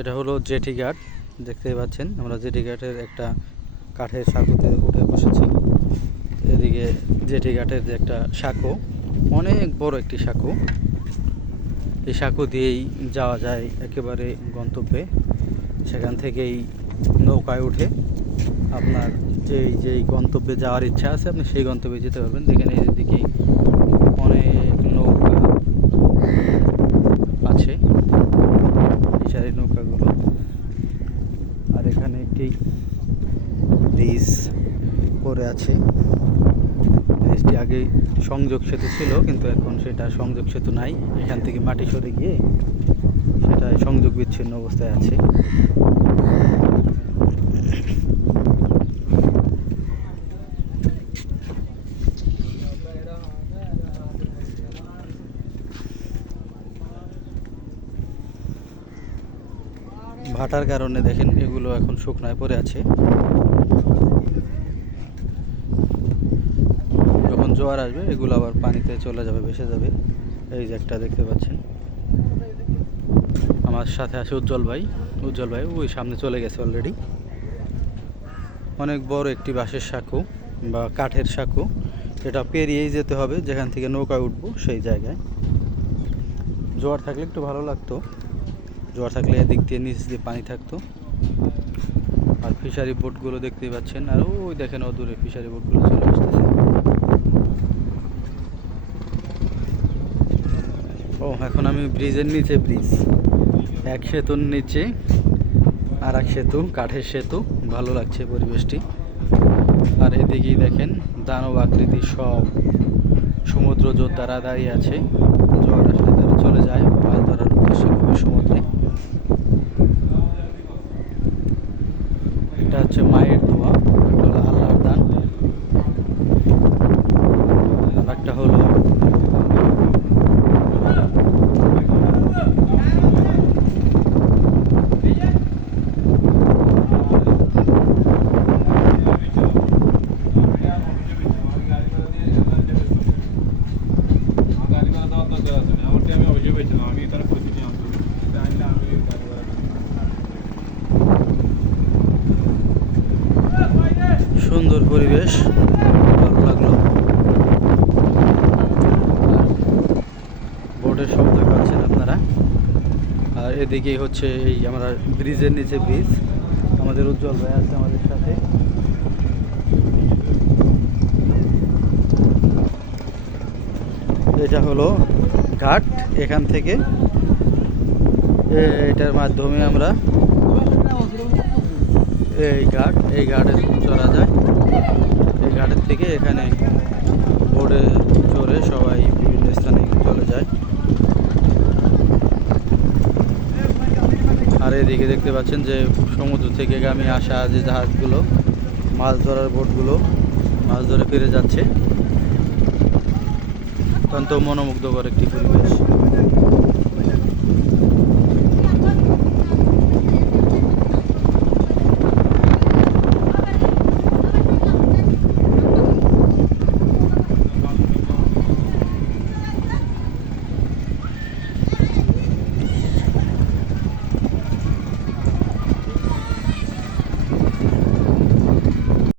এটা হলো জেটি ঘাট। দেখতেই পাচ্ছেন আমরা জেটি ঘাটের একটা কাঠের সাঁকোতে উঠে বসেছি। এদিকে জেটি ঘাটের যে একটা সাঁকো, অনেক বড় একটি সাঁকো। এই সাঁকো দিয়েই যাওয়া যায় একেবারে গন্তব্যে। সেখান থেকেই নৌকায় উঠে আপনার যেই গন্তব্যে যাওয়ার ইচ্ছা আছে আপনি সেই গন্তব্যে যেতে পারবেন। দেখেন এদিকেই অনেক নৌকা আছে, ফিশারি নৌকাগুলো। আর এখানে একটি ব্রিজ করে আছে। ব্রিজটি আগে সংযোগ সেতু ছিল, কিন্তু এখন সেটা সংযোগ সেতু নাই। এখান থেকে মাটি সরে গিয়ে সেটা সংযোগ বিচ্ছিন্ন অবস্থায় আছে। ভাটার কারণে দেখেন এগুলো এখন শুকনায় পড়ে আছে। যখন জোয়ার আসবে এগুলো আবার পানিতে চলে যাবে, ভেসে যাবে। এই যে একটা দেখতে পাচ্ছেন, আমার সাথে আছে উজ্জ্বল ভাই। উজ্জ্বল ভাই ওই সামনে চলে গেছে অলরেডি। অনেক বড় একটি বাঁশের সাঁকো বা কাঠের সাঁকো। এটা পেরিয়েই যেতে হবে যেখান থেকে নৌকায় উঠবো সেই জায়গায়। জোয়ার থাকলে একটু ভালো লাগতো, জোয়ার থাকলে এদিক দিয়ে নিচ দিয়ে পানি থাকতো। আর ফিশারি বোটগুলো দেখতেই পাচ্ছেন, আর ওই দেখেন অদূরে ফিশারি বোটগুলো চলে আসতেছে। ও এখন আমি ব্রিজের নিচে, ব্রিজ এক সেতুর নিচে আর এক সেতু, কাঠের সেতু। ভালো লাগছে পরিবেশটি। আর এদিকেই দেখেন দানব আকৃতি সব সমুদ্র যোদ্ধারা দাঁড়িয়ে আছে। জোয়ার আসলে তারা চলে যায় মাছ ধরার উদ্দেশ্যে খুবই সমুদ্রে। এটা হচ্ছে মায়ের দোয়া, একটা হলো আল্লাহর দান, আর একটা হলো সুন্দর পরিবেশ, ভালো লাগলো। বোটের শব্দ পাচ্ছেন আপনারা। আর এদিকেই হচ্ছে এই আমরা ব্রিজের নিচে ব্রিজ। আমাদের উজ্জ্বল ভাই আছে আমাদের সাথে। এটা হলো ঘাট। এখান থেকে এটার মাধ্যমে আমরা এই ঘাটে চড়া যায়। এই ঘাটের থেকে এখানে বোটে চড়ে সবাই বিভিন্ন স্থানে চলে যায়। আর এদিকে দেখতে পাচ্ছেন যে সমুদ্র থেকে গামী আসা যে জাহাজগুলো, মাছ ধরার বোটগুলো মাছ ধরে ফিরে যাচ্ছে। অত্যন্ত মনোমুগ্ধকর একটি পরিবেশ।